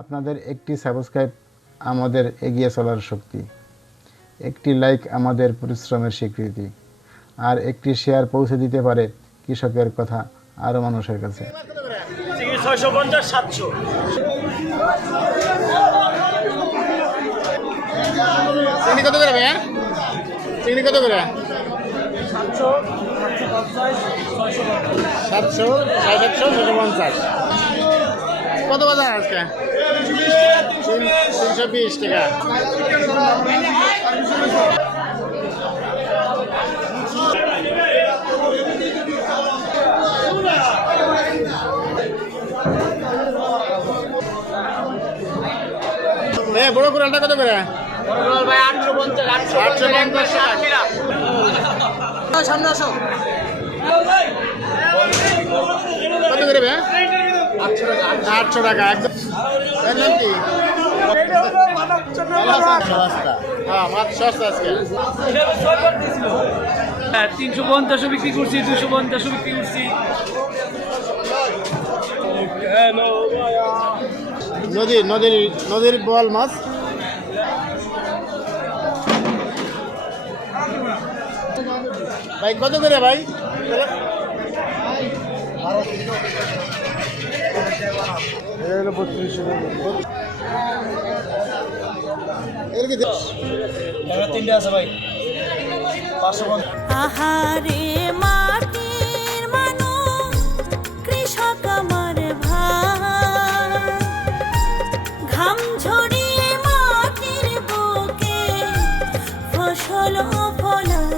আপনাদের একটি সাবস্ক্রাইব আমাদের এগিয়ে চলার শক্তি, একটি লাইক আমাদের পরিশ্রমের স্বীকৃতি, আর একটি শেয়ার পৌঁছে দিতে পারে কৃষকের কথা আরও মানুষের কাছে। 650 700 চিংড়ি কত করে ভাইয়া? চিংড়ি কত করে? 700, 750। কত বাজার আজকে? 320 টাকা। বড় কুড়ালটা কত করে? ভাই 850 টাকা। সামনে আসো। কত করে ভাই? 800 টাকা একদম। এর নাম কি? হ্যাঁ, মাছ সস্তা আজকে। 350 বিক্রি করছি, 250 বিক্রি করছি। নদীর বোয়াল মাছ। ভাই কত করে ভাই? তিনটে আছে ভাই, 550। আহারে মাটির মানুষ কৃষক আমার ভাই, ঘাম ঝরিয়ে মাটির বুকে ফসল ফলায়।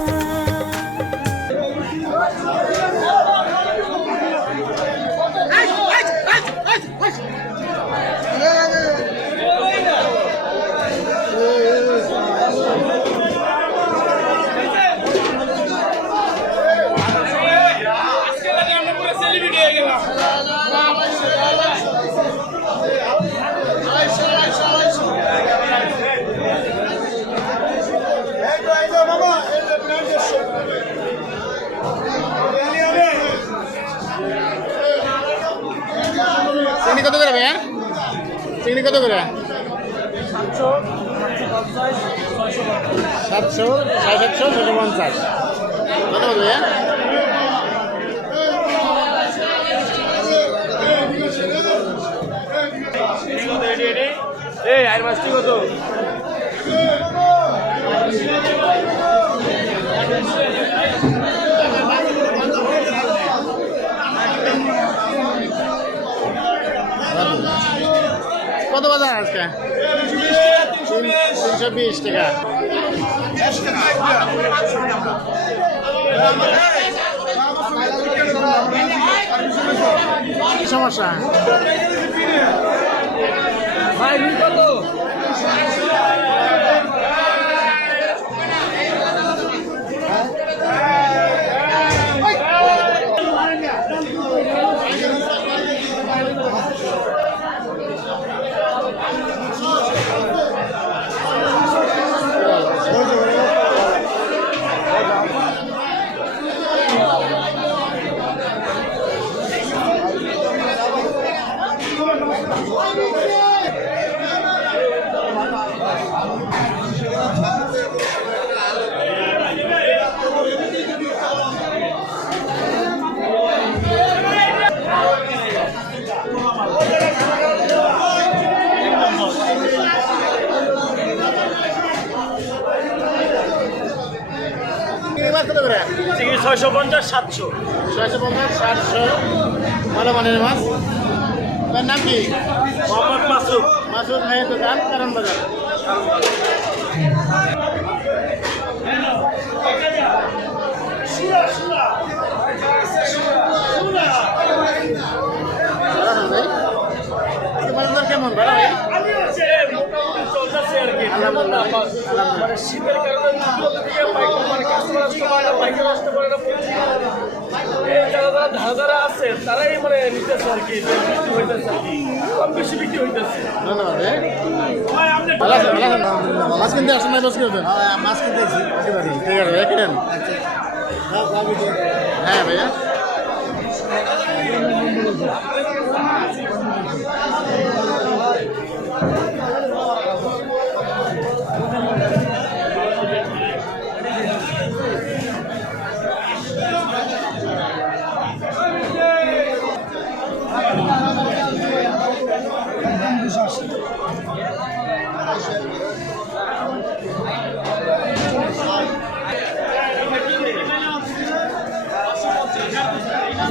চিংড়ি কত করে ভাইয়া? চিংড়ি কত করে? 700, 750। ধন্যবাদ ভাইয়া। এই আর মাছটি কত? কত বাজার আজকে? 320 টাকা। কি সমস্যা? ভাই কত? কত করে? 650 700। 650, 700। ভালো মানের মাছ। তার নাম কি? মোহাম্মদ মাসুদ। মাসুদ ভাইয়ের দোকান কারণ বাজার। বাজার কেমন? ভালো ভাই? মানে শীতের কারণে যারা আছে তারাই মানে নিতেছে আর কি, হইতেছে আর কি, কম বেশি বিক্রি হইতেছে। ধন্যবাদ। ভালো আছেন? ভালো আছেন? মাছ কিনতে আসেন নাই? মাছ কিনবেন? মাছ কিনতেছি। ঠিক আছে ভাইয়া, কিনেন। হ্যাঁ ভাইয়া। আসসালামু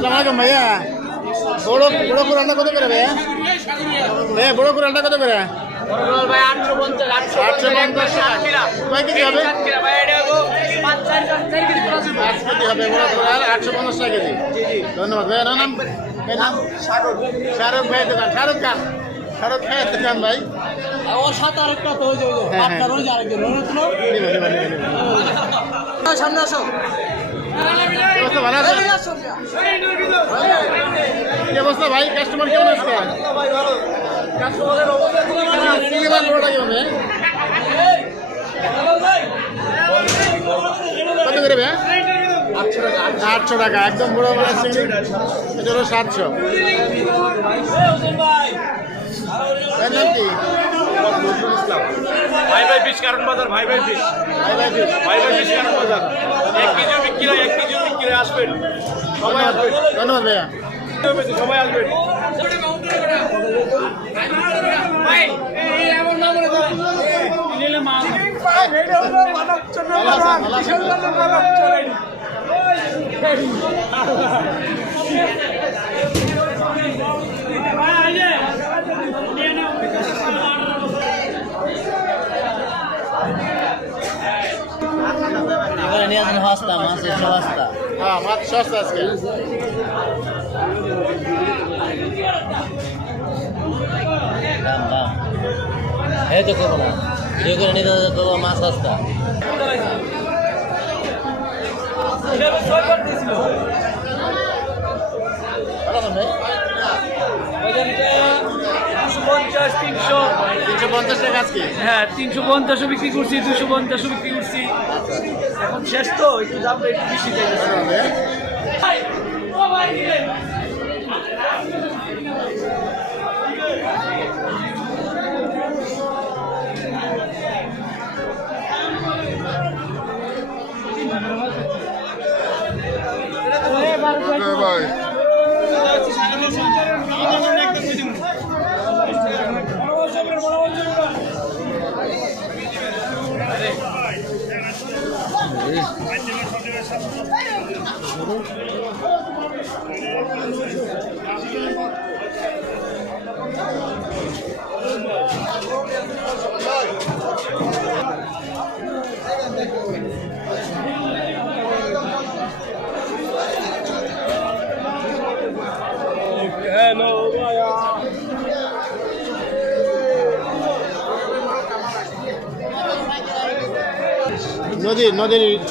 আলাইকুম ভাইয়া, বড় বড় কুরানটা কত করে ভাইয়া? ভাইয়া বড় কুরানটা কত করে? 850 টাকা। কয় কেজি হবে? 5 কেজি হবে বড় কুরান, 850 টাকা কেজি। ধন্যবাদ ভাইয়া। নাম শাহরুখ ভাই দোকান, শাহরুখ ভাইয়ের দোকান ভাই। সামনে আসো। কি অবস্থা, ভালো আছেন? কি অবস্থা ভাই, কাস্টমার কেমন আসছে? সিনেমার বড়টা কেমন? কত করে ভাই? 800 টাকা। একদম বড় বড় চিংড়ি, এটা হলো 700। এর নাম কি? ভাই ভাই ফিশ কারণ বাজার, ভাই ভাই ফিশ, ভাই ভাই fish। ভাই ভাই ফিশ কারণ বাজার। 1 কেজি বিক্রি হয়, 1 কেজি বিক্রি হয়, আসবেন সবাই, আসবেন ধন্যবাদ ভাইয়া। সবাই আসবেন। এবারে নিয়ে আসেন হস্তা, মাছের সস্তা। হ্যাঁ, মাছ সস্তা আজকে। দাম দাম এই তো করবো না, ভিডিও করে নিতে করবো মাছ সস্তা। ভালো আছেন ভাই? 350 টাকা আজকে। হ্যাঁ, 350 বিক্রি করছি, 250 বিক্রি করছি। এখন শেষ তো, একটু দামটা একটু বেশি চাইছে।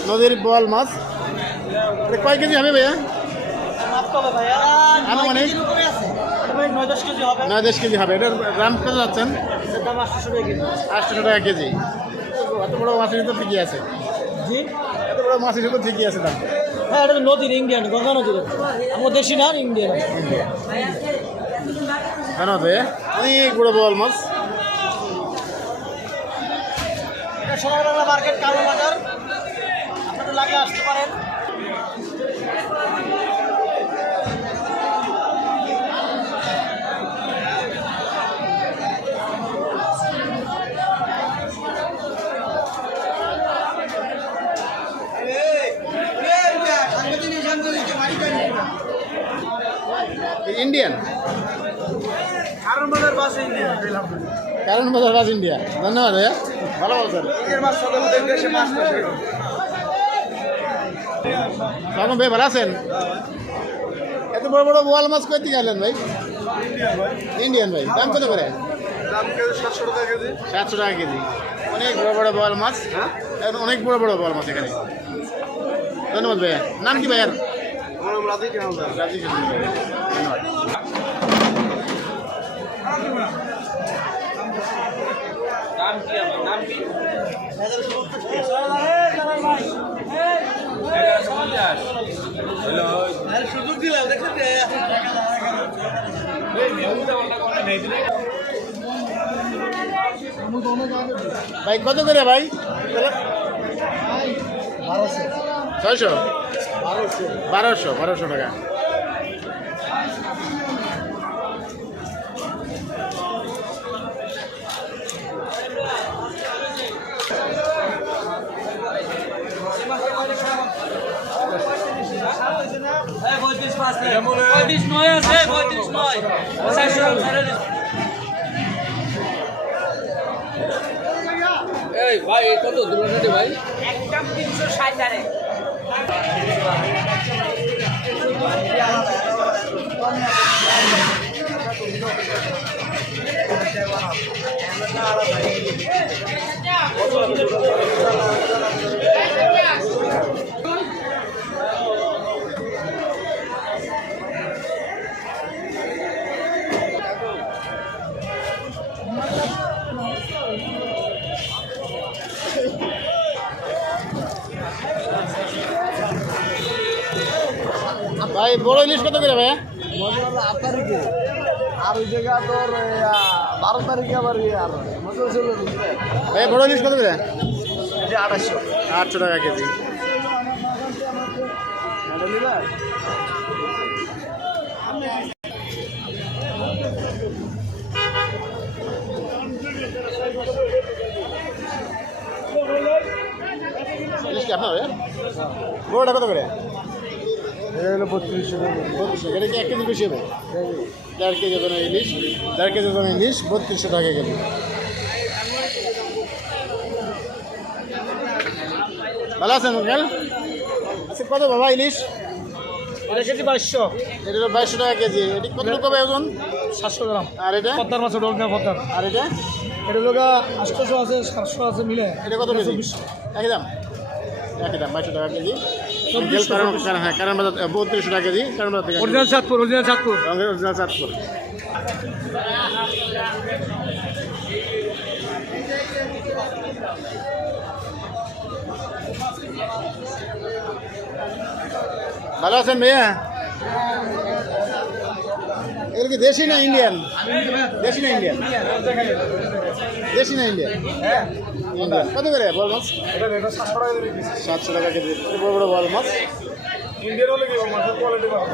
নদীর বোয়াল মাছ। এটা কয় কেজি হবে ভাইয়া? আনুমানিক 9-10 কেজি হবে। এটার দাম কত যাচ্ছেন? 800 টাকা কেজি। এত বড় মাছের তো ঠিকই আছে। এত বড় মাছের তো ঠিকই আছে দাম। হ্যাঁ, এটা নদীর ইন্ডিয়ান, গঙ্গা নদীর, আমার দেশি না, ইন্ডিয়ান। ধন্যবাদ ভাইয়া। অনেক বড় বোয়াল মাছ। সোনার বাংলা মার্কেট, কালো বাজার, আপনাদের লাগে আসতে পারেন। ইন্ডিয়ান কারণ বাজার বাস ইন্ডিয়া। কারণ বাজার বাস ইন্ডিয়া। ধন্যবাদ ভাইয়া, ভালো বলছেন। তখন ভাই ভালো আছেন? এত বড় বড় বোয়াল মাছ কই থেকে আনলেন ভাই? ইন্ডিয়ান ভাই। দাম কত করে? 700 টাকা কেজি। অনেক বড় বড় বোয়াল মাছ, অনেক বড় বড় বোয়াল মাছ এখানে। ধন্যবাদ ভাইয়া। নাম কি ভাইয়ার? রাজি ধন্যবাদ। সুযোগ দিলাম, দেখছেন ভাই কত করে ভাই? 600 1200 টাকা। এই ভাই কত দুলাটি ভাই? একদম 360 টাকা। ভাই বড় ইলিশ কত করে ভাই? 8 তারিখে আর ওই জায়গা তোর 12 তারিখে আবার আর মজা চলে ভাই বড় ইলিশ কত করে? 2800 800 টাকা কেজি। ইলিশ কি আপনার? বড়টা কত করে? এটা হলো 3200 এটা কি 1 কেজি বেশি হবে? 1.5 কেজি ওজন ইলিশ, 1.5 কেজি ওজন ইলিশ 3200 টাকা কেজি। ভালো আছেন আঙ্কেল? আচ্ছা কত বাবা ইলিশ? এটা কেজি 2200 এটা হলো 2200 টাকা কেজি। এটি কতটুকু হবে ওজন? 700 গ্রাম। আর এটা? পদ্মার মাছ ডলনা পদ্মার। আর এটা? এটা লোক 800 আছে 700 আছে মিলে। এটা কত কেজি? একই দাম? একই দাম 2200 টাকা কেজি। কারণ বাজার 3200 টাকা কেজি। কারণ বাজার থেকে original Chandpur, original Chandpur. Original Chandpur. ভালো আছেন ভাইয়া? এগুলো কি দেশি না ইন্ডিয়ান? দেশি না ইন্ডিয়ান? দেশি না ইন্ডিয়ান? ইন্ডিয়ান। কত করে বল মাছ? এটা 700 টাকা দিয়ে দিছি। 700 টাকা কেজি। বড় বড় বল মাছ। ইন্ডিয়ান হলে কি মাছের কোয়ালিটি ভালো।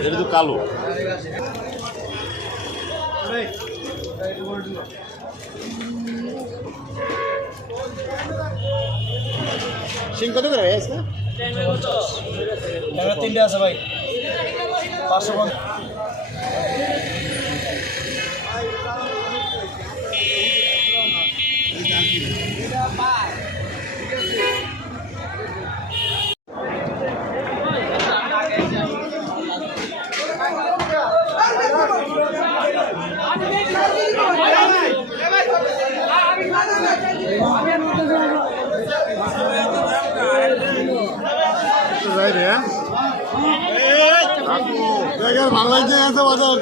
এটা তো কালো। শিং কত করে আজকে? এটা 3টে আছে ভাই 550। ভালো লাগছে বাজার